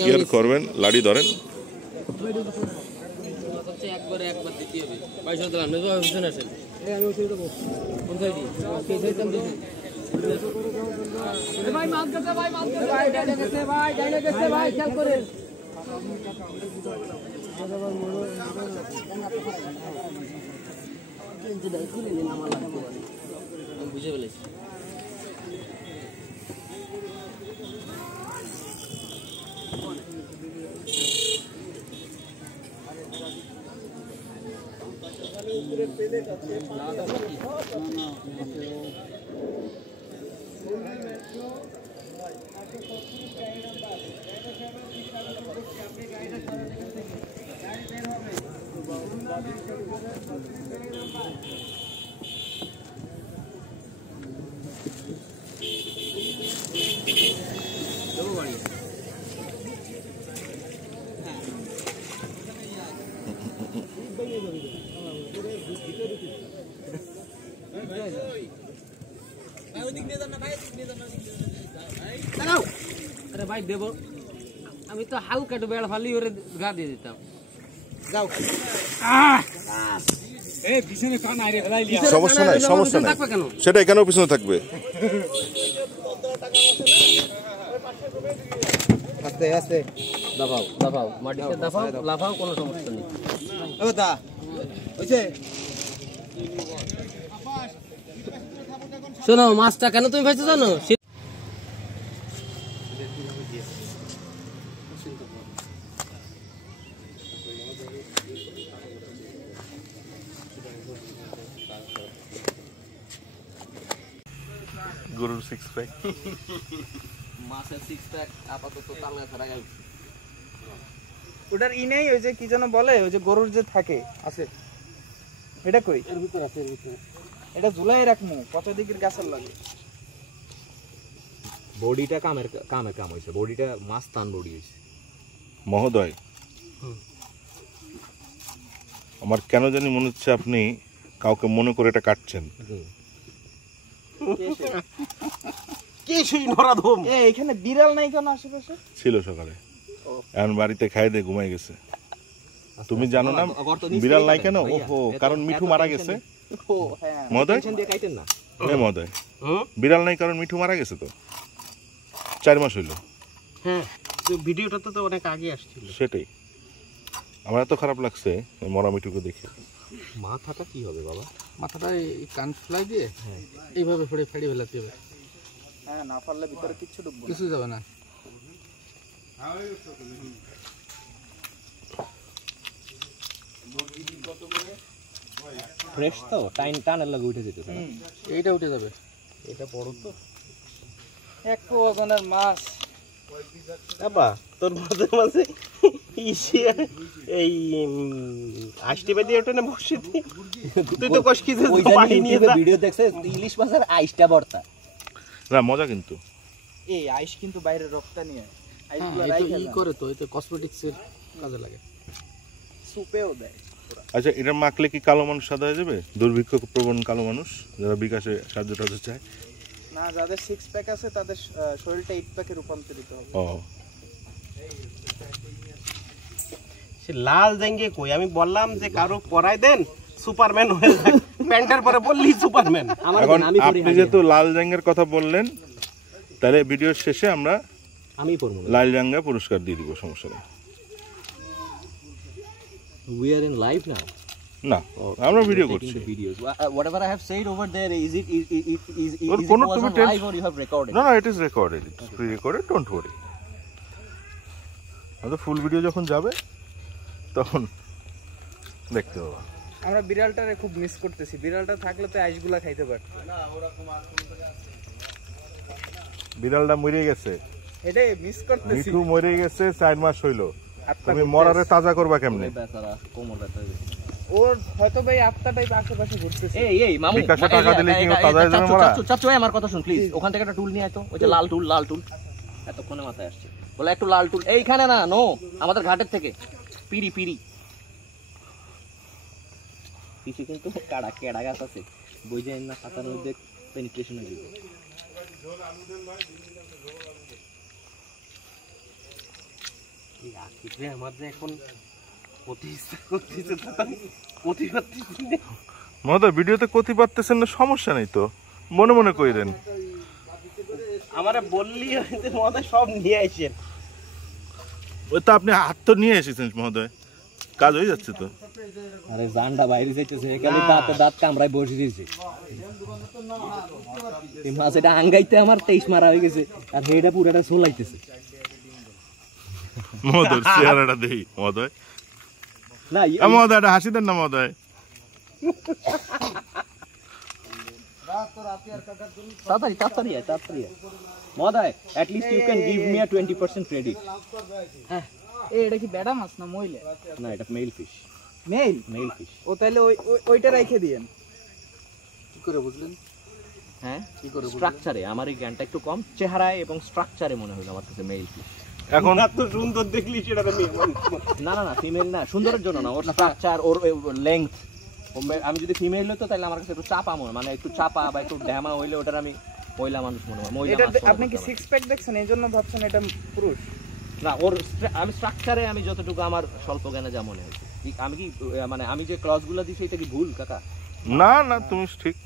Care করবেন, লাড়ি ধরেন। একবার দিতে হবে। পয়সা দিলাম না, আসেন ভাই, মাছ গেছে ভাই, ভাই খেয়াল করেন। বুঝে ফেলেছি। अरे भाई देव আমি তো হালকা একটু বেড়া ফালি ওরে গা দিয়ে দিতাম। যাও এই পিছনে কান আইরে ফেলাইলি সমস্যা নাই, সমস্যা নাই, সেটা এখানেও পিছনে থাকবে। আস্তে আস্তে দাবাও দাবাও মাটিতে দাবাও লাফাও, কোনো সমস্যা নেই। ও দা ওইছে শোনো, মাছটা কেন তুমি ভাইছো জানো? গরুর 6 প্যাক, মাছের 6 প্যাক আপাতত তালনা ছাড়া গেল। ওটার ই নেই, ওই যে কি যেন বলে, ওই যে গরুর যে থাকে আছে, এটা কই? এর ভিতর আছে, এর ভিতরে। এটা ঝুলাই রাখমু কত দিকের গাছের লাগে। বডিটা কাম হইছে, বডিটা মাছ টান বডি হইছে। মহোদয়, আমার কেন জানি মনে হচ্ছে আপনি কাউকে মনে করে এটা কাটছেন। এখানে বিড়াল নাই কেন আশেপাশে? ছিল সকালে, এখন বাড়িতে খাইয়ে দিয়ে ঘুমাই গেছে। তুমি জানো না বিড়াল নাই কেন? ওহো, কারণ মিঠু মারা গেছে। মহোদয়, মহোদয়, বিড়াল নাই কারণ মিঠু মারা গেছে তো 4 মাস হইল। হ্যাঁ, তো ভিডিওটা তো অনেক আগে আসছিল। সেটাই আমার এত খারাপ লাগছে মরা মিঠুকে দেখে। মাথাটা কি হবে বাবা? মাথাটা এই কান ফেলাই দিয়ে এইভাবে ফেড়ে ফেলাতে হবে। হ্যাঁ, না পারলে ভিতরে কিচ্ছু ঢুকবে, কিছু যাবে না। ফ্রেশ তো, টানের লাগে উঠে যেতে। এইটা উঠে যাবে, এটা বড় তো। এক ওজনের মাছ। বাবা তোর মাঝে মাঝে এই আইসটা দিয়ে ওটা না বসে তুই তো কষ্ট কি পানি নিয়ে ভিডিও দেখছে ইলিশ মাছের আইসটা ভর্তা। না মজা কিন্তু এই আইস কিন্তু বাইরে রক্তা নিয়ে আইসগুলো রাইখা ই করে তো, এটা কসমেটিক্সের কাজে লাগে, সুপেও দেয়। আচ্ছা, এটা মাখলে কি কালো মানুষ সাদা হয়ে যাবে? দুর্ভিক্ষ প্রবণ কালো মানুষ যারা বিকাশে সাহায্য টাহায্য চায় না, যাদের 6 প্যাক আছে তাদের শরীরটা 8 প্যাকে রূপান্তরিত হবে। ও সে লাল জাঙ্গে কই? আমি বললাম যে কারো পরাই দেন, সুপারম্যান হয়ে যাক। প্যান্টের পরে বললি সুপারম্যান। এখন আপনি যেহেতু লাল জাঙ্গের কথা বললেন, তাহলে ভিডিওর শেষে আমরা লাল জাঙ্গা পুরস্কার দিয়ে দিব, সমস্যা নেই। We are in live now. না, আমরা ভিডিও করছি। Whatever I have said over there, is it live or you have recorded? No, it is recorded. It's pre-recorded. Don't worry. আমাদের ফুল ভিডিও যখন যাবে তখন দেখতে পাবো। আমরা বিড়ালটারে খুব মিস করতেছি। বিড়ালটা থাকলে তো আইসগুলা খাইতে পারত। বিড়ালটা মরে গেছে, এটাই মিস করতেছি। মিঠু মরে গেছে, 4 মাস হইলো। তুমি মরারে তাজা করবা কেমনে? ওর হয়তো ভাই আত্মাটাই আশেপাশে ঘুরতেছে। এই মামু, বিকাশে টাকা দিলে কি তাজা হয়ে যাবে মরা? চাচু আমার কথা শুন প্লিজ। ওখান থেকে একটা টুল নিয়ে আয় তো, ওই যে লাল টুল এতক্ষণে মাথায় আসছে। বলে একটু লাল টুল এইখানে না, নো আমাদের ঘাটের থেকে পিড়ি কিছু কিন্তু কেড়া গাছ আছে, বই যায় না পাতার মধ্যে পেনিট্রেশন হয়ে যাবে। মহোদয় ভিডিওতে ক্ষতি পারতেছেন না, সমস্যা নেই তো, মনে মনে কইরেন। আমারে বললি মহোদয় সব নিয়ে আসেন। ওই তো আপনি হাত তো নিয়ে এসেছেন মহোদয়, কাজ হয়ে যাচ্ছে তো। আরে জানটা বাইরে যাইতেছে, খালি দাঁতে দাঁত কামড়ায় বসে দিয়েছে। এই মাছ এটা আঙ্গাইতে আমার 23 মারা হয়ে গেছে, আর হেটা পুরাটা সোলাইতেছে। মহোদয় চেহারাটা দেই মহোদয়, না মহোদয় এটা হাসি দেন না মহোদয়। তাড়াতাড়ি তাড়াতাড়ি তাড়াতাড়ি মহোদয়, at least you can give me a 20% credit. হ্যাঁ এটা কি বেড়া মাছ না মইলে? না এটা মেল ফিশ। Male fish. ও তাহলে ওইটা রেখে দিয়েন। কি করে বুঝলেন? হ্যাঁ কি করে স্ট্রাকচারে আমার এই জ্ঞানটা একটু কম, চেহারায় এবং স্ট্রাকচারে মনে হলো আমার কাছে মেল ফিশ। এখন এত সুন্দর দেখলি সেটা না না না ফিমেল না, সুন্দরের জন্য না, ওর স্ট্রাকচার ওর লেংথ। আমি যদি ফিমেল হতো তাহলে আমার কাছে একটু চাপা মনে, মানে একটু চাপা বা একটু ড্যামা হইলে ওটার আমি মহিলা মানুষ মনে হয়। এটা আপনি কি সিক্স প্যাক দেখছেন এই জন্য ভাবছেন এটা পুরুষ? না ওর আমি স্ট্রাকচারে আমি যতটুকু আমার স্বল্প জ্ঞানে যা মনে হয়েছে। আমি কি মানে আমি যে ক্লজগুলো দিছি এটা কি ভুল কাকা? না না তুমি ঠিক,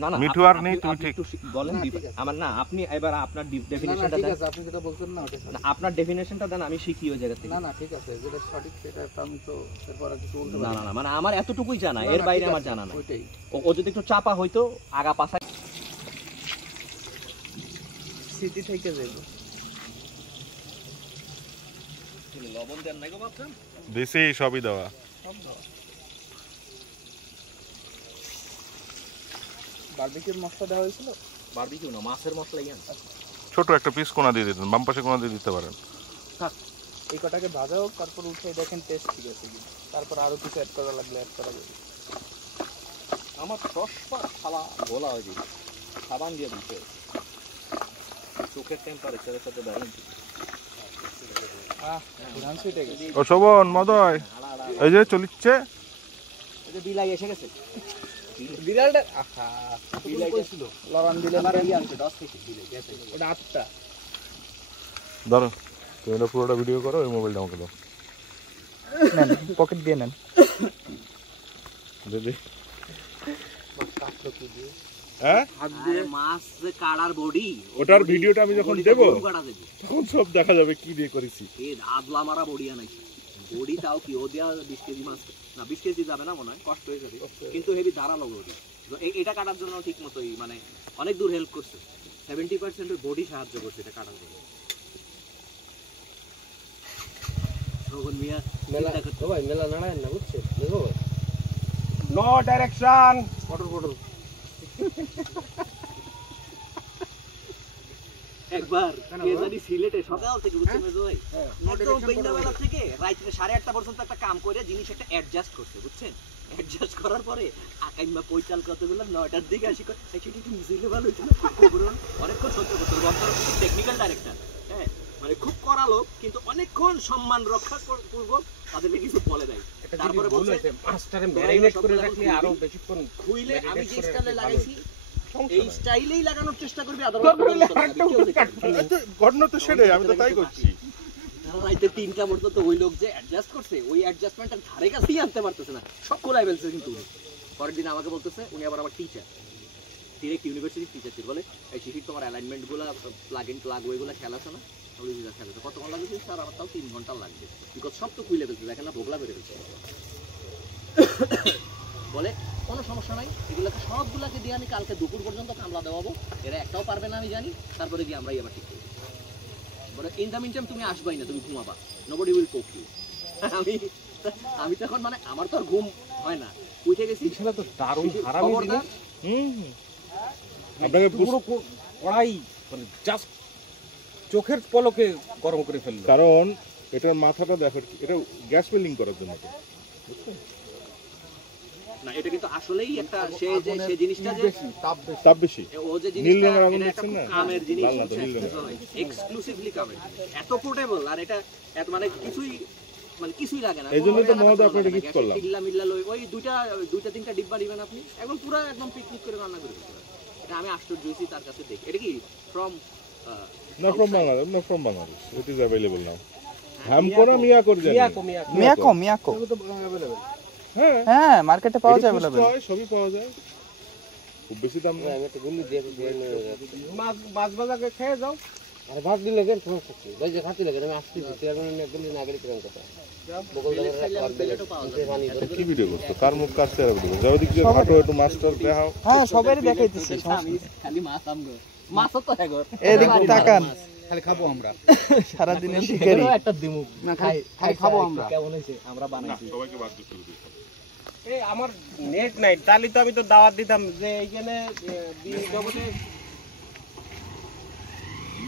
না না মিঠু আর নেই, তুমি ঠিক বলেন। আমার না আপনি এবার আপনার ডেফিনিশনটা দেন। আপনি যেটা বলছেন না ওটা না আপনার ডেফিনিশনটা দেন, আমি শিখি ওই জায়গা থেকে। না ঠিক আছে, যেটা সঠিক সেটা আমি তো এরপর আর কিছু বলতে না পারি না না মানে আমার এতটুকুই জানা, এর বাইরে আমার জানা না। ওইটাই। ও যদি একটু চাপা হইতো আগা পাছায় স্মৃতি থেকে যাইব। লবণ দেন নাই গো বাপজান? দেশে সবই দেওয়া। বারবিকিউর মশলা দেওয়া হয়েছিল? বারবিকিউ না, মাছের মশলা ইয়ান। ছোট একটা পিস কোনা দিয়ে দিতেন, বাম পাশে কোনা দিয়ে দিতে পারেন। এই কটাকে ভাজা হোক, তারপর উঠে দেখেন টেস্ট ঠিক আছে কি, তারপর আরো কিছু অ্যাড করা লাগলে অ্যাড করা যাবে। আমার 10 বার থালা গোলা হয়ে গেছে, সাবান দিয়ে দিতে চোখের টেম্পারেচারের সাথে ব্যালেন্স। ও শোভন মহোদয় এই যে চলিচ্ছে, এই যে বিলাই এসে গেছে। বিড়ালটা আহা বিলাইটা ছিল লবণ দিলে আমার এই আছে 10 থেকে বিলাই গেছে। ওটা আটটা। ধরো তুমি এটা পুরোটা ভিডিও করো, ওই মোবাইলটা আমাকে দাও। নেন পকেট দিয়ে নেন। দিদি হ্যাঁ মাছ কাড়ার বডি, ওটার ভিডিওটা আমি যখন দেবো তখন সব দেখা যাবে কি দিয়ে করেছি। এই আদলা মারা বডি আনাই, বডি তাও কি ও দেয়া 20 কেজি মাছ না, 20 কেজি যাবে না মনে হয়, কষ্ট হয়ে যাবে, কিন্তু হেভি ধারালো বডি। এটা কাটার জন্য ঠিক মতোই মানে অনেক দূর হেল্প করছে, 70% ওর বডি সাহায্য করছে এটা কাটার জন্য। রোহন মিয়া মেলা করতে ভাই, মেলা নাড়ায় না বুঝছে, দেখো নো ডাইরেকশন পটর পটর। একবার কে জানি সিলেটে সকাল থেকে বুঝছেন ভাই, একদম বেলা থেকে রাতে 8:30 পর্যন্ত একটা কাম করে জিনিস একটা অ্যাডজাস্ট করছে, বুঝছেন? অ্যাডজাস্ট করার পরে আকাইমা পৈচাল কতগুলো 9টার দিকে আসি করে সেটা একটু মিছিলে ভালো হইছিল, অনেকক্ষণ সহ্য করতে বন্ধ টেকনিক্যাল ডাইরেক্টর। হ্যাঁ মানে খুব কড়া লোক, কিন্তু অনেকক্ষণ সম্মান রক্ষা পূর্বক তাদেরকে কিছু বলে দেয়। তারপরে বলছে মাস্টারে ম্যারিনেট করে রাখলে আরো বেশিক্ষণ খুইলে আমি যে স্টাইলে লাগাইছি এই স্টাইলেই লাগানোর চেষ্টা করবি, ঘটনা তো সেটাই, আমি তো তাই করছি। রাইতে 3টা পর্যন্ত ওই লোক যে অ্যাডজাস্ট করছে, ওই অ্যাডজাস্টমেন্টের ধারে কাছেই আনতে পারতেছে না, সব খোলাই ফেলছে। কিন্তু পরের দিন আমাকে বলতেছে, উনি আবার আমার টিচার, ডিরেক্ট ইউনিভার্সিটির টিচার ছিল, বলে এই শিশির তোমার অ্যালাইনমেন্টগুলো প্লাগ ইন প্লাগ ওইগুলো খেলা আছে না? আমি খেলা কতক্ষণ লাগবে স্যার? আমার তাও 3 ঘন্টা লাগবে, বিকজ সব তো খুলে ফেলছে, দেখেন না ভোগলা বেড়ে ফেলছে। বলে কোনো সমস্যা নাই, এগুলোকে সবগুলাকে দিয়ে আমি কালকে দুপুর পর্যন্ত কামলা দেওয়াবো, এরা একটাও পারবে না আমি জানি, তারপরে গিয়ে আমরাই আবার ঠিক করি। বলে ইন দ্য মিন টাইম তুমি আসবাই না, তুমি ঘুমাবা, নোবডি উইল পোক ইউ। আমি তখন মানে আমার তো আর ঘুম হয় না, উঠে গেছি। সেটা তো দারুণ হারামি জিনিস। আপনাকে পুরো কড়াই মানে জাস্ট চোখের পলকে গরম করে ফেললো। কারণ এটার মাথাটা দেখো, এটা গ্যাস ফিলিং করার জন্য। না এটা কিন্তু আসলেই একটা সে জিনিসটা যে তাপ বেশি, ও যে নীল জিনিসটা রঙের আগুন এটা দেখছেন না, কামের জিনিস, লাল না তো নীল রঙের, এক্সক্লুসিভলি কামের, এত পোর্টেবল, আর এটা এত মানে কিছুই লাগে না। এইজন্যই তো মহোদয় আপনাকে গিফট করলাম। ইল্লা মিল্লা লই ওই দুইটা 3টা ডিব্বা নেবেন আপনি, একদম পুরো একদম পিকনিক করে রান্না করে ফেলতে পারেন। আমি আশ্চর্য হয়েছি তার কাছে দেখি। এটা কি from not from Bangladesh, not from Bangladesh. It is available now. हमको ना मियाको মিয়াকো হ্যাঁ মার্কেটে পাওয়া যায় अवेलेबल সবই পাওয়া যায় খুব বেশি দাম না আমি তো গুলি দিয়ে মাছ ভাজাকে খেয়ে যাও আর ভাত দিলে কেন সমস্যা কি ভাই যে খাতি লাগে আমি আসছি চেয়ারম্যান একদম না গেলে কিরকম কথা বগল দাঁড়ায় কি ভিডিও করছো কার মুখ কার চেহারা ভিডিও যাও দিক দিয়ে হাঁটো একটু মাস্টার দেখাও হ্যাঁ সবারই দেখাইতেছি খালি মাছ আমগো মাছও তো এগর এদিক তাকান খালি খাবো আমরা সারা দিনের শিকারি একটা দিমু না খাই খাবো আমরা কেমন হইছে আমরা বানাইছি সবাইকে বাদ দিতে হবে এই আমার নেট নাই তাহলে তো আমি তো দাওয়াত দিতাম যে এইখানে জগতে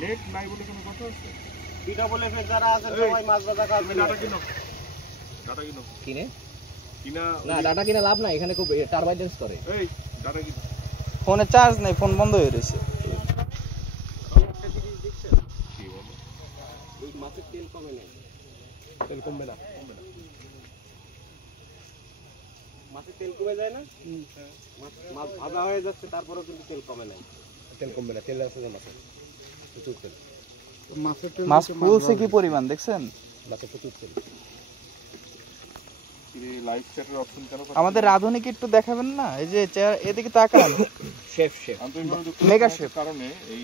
নেট নাই বলে কোনো কথা আছে বিটা বলে ফের যারা আছে সবাই মাছ ভাজা খাবে ডাটা কিনো কিনে কিনা না ডাটা কিনা লাভ নাই এখানে খুব টারবাইডেন্স করে এই ডাটা কিনো ফোনে চার্জ নাই ফোন বন্ধ হয়ে রয়েছে মাছের তেল কমে নাই তেল কমবে না মাছের তেল কমে যায় না মাছ ভাজা হয়ে যাচ্ছে তারপরেও কিন্তু তেল কমে নাই তেল কমবে না তেল আছে মাছে প্রচুর তেল মাছ ফুলছে কি পরিমাণ দেখছেন মাছে প্রচুর তেল এই লাইভ চ্যাটের অপশন কেন আমাদের রাধুনিকে একটু দেখাবেন না এই যে এদিকে তাকান শেফ মেগা শেফ কারণে এই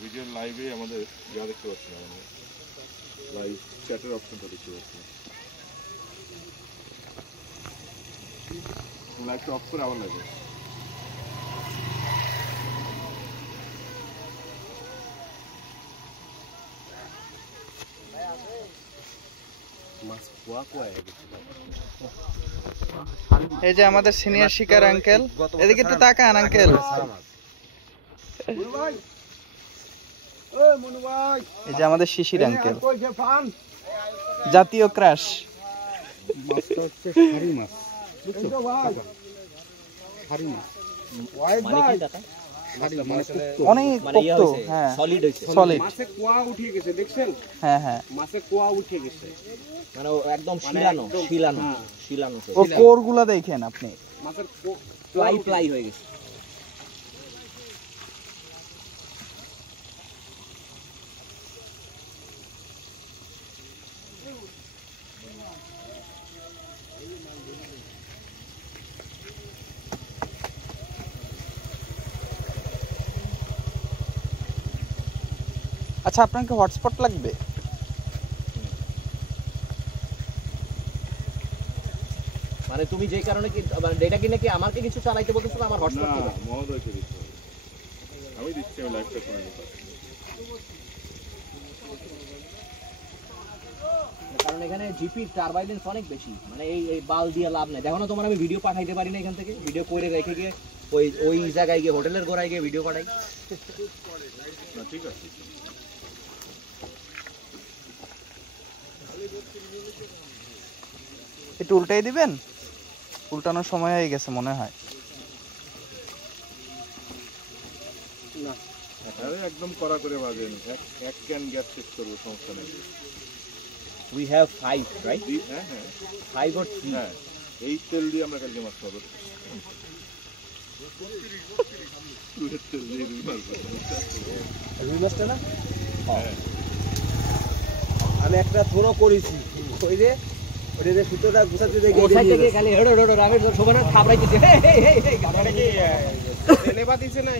ভিডিও লাইভে আমাদের ইয়া দেখতে পাচ্ছি না মানে লাইভ চ্যাটের অপশনটা দেখতে পাচ্ছি লাইভটা অফ করে আবার লাগবে মাছ কুয়া কুয়া হয়ে গেছে এই যে আমাদের সিনিয়র শিকার আঙ্কেল এদিকে একটু তাকান আঙ্কেল এই যে আমাদের শিশির আঙ্কেল জাতীয় ক্রাশ মাছটা হচ্ছে হাড়ি মাছ বুঝছো হাড়ি মাছ মানে কি দাদা অনেক পোক্ত হ্যাঁ সলিড হইছে সলিড মাছে কুয়া উঠে গেছে দেখছেন হ্যাঁ হ্যাঁ মাছে কুয়া উঠে গেছে মানে একদম শিলানো ও কোরগুলা দেখেন আপনি মাছের প্লাই হয়ে গেছে আচ্ছা আপনাকে হটস্পট লাগবে মানে তুমি যে কারণে কি মানে ডেটা কিনে কি আমাকে কিছু চালাইতে বলতেছো না আমার হটস্পট না দিবা মহোদয়কে দিতে হবে আমি দিচ্ছি আমি লাইভটা করে নিতে কারণ এখানে জিপি টারবাইডেন্স অনেক বেশি মানে এই বাল দিয়ে লাভ নাই দেখো না তোমার আমি ভিডিও পাঠাইতে পারি না এখান থেকে ভিডিও করে রেখে গিয়ে ওই জায়গায় গিয়ে হোটেলের গোড়ায় গিয়ে ভিডিও পাঠাই না ঠিক আছে একটু উল্টাই দিবেন উল্টানোর সময় হয়ে গেছে মনে হয় না আরে একদম কড়া করে বাজেন এক ক্যান গ্যাস শেষ করব সমস্যা নেই উই হ্যাভ 5 রাইট হ্যাঁ হ্যাঁ 5 or 3 হ্যাঁ এই তেল দিয়ে আমরা কালকে মাছ খাবো রুই মাছটা না আমি একটা থ্রো করেছি ওই যে ওরে সুতোটা গুছাতে দেখি ওই থেকে খালি হেডো আমি সবাই খাবরাইতেছি হে গাড়াটা কি তেলেবা দিছে না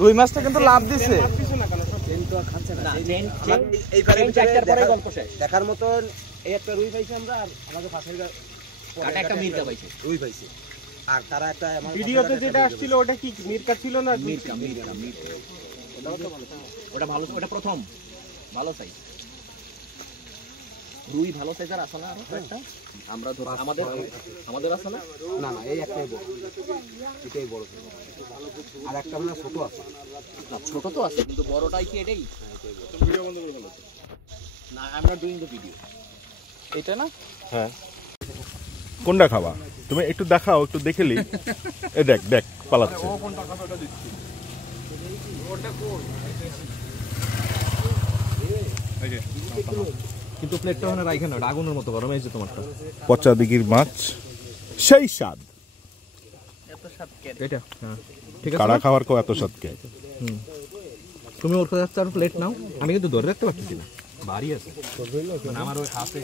রুই মাছটা কিন্তু লাভ দিছে দিছে না কেন ট্রেন তো আর খাচ্ছে না এই পারে চারটার পরে গল্প শেষ দেখার মতন এই একটা রুই পাইছি আমরা আর আমাদের পাশের কাটা একটা মির্কা পাইছে রুই পাইছি আর তারা একটা ভিডিওতে যেটা আসছিল ওটা কি মির্কা ছিল না মির্কা ওটা ভালো ওটা প্রথম ভালো সাইজ রুই ভালো সাইজের আছে না আরো একটা আমরা ধর আমাদের আছে না না এই একটাই বড় এটাই বড় আর একটা মানে ছোট আছে না ছোট তো আছে কিন্তু বড়টাই কি এটাই ভিডিও বন্ধ করে ফেলো না I am not doing the video এটা না হ্যাঁ কোনটা খাবা তুমি একটু দেখাও একটু দেখেলি এই দেখ পালাচ্ছে কোনটা কথাটা দিচ্ছি ওটা কোন এই যে কিন্তু প্লেটটা ওখানে রাখে না আগুনের মতো গরম হয়েছে তোমারটা পচা দিঘির মাছ সেই স্বাদ এত স্বাদ এটা হ্যাঁ ঠিক আছে কাড়া খাওয়ার কেউ এত স্বাদ কে? তুমি ওর কাছে আর প্লেট নাও, আমি কিন্তু ধরে রাখতে পারতেছি না, ভারী আছে মানে আমার ওই হাতে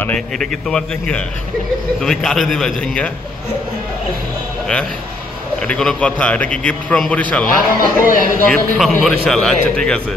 মানে এটা কি তোমার জেঙ্গা? তুমি কারে দিবা জেঙ্গা? হ্যাঁ, এটা কোনো কথা? এটা কি গিফট ফ্রম বরিশাল না? গিফট ফ্রম বরিশাল, আচ্ছা ঠিক আছে।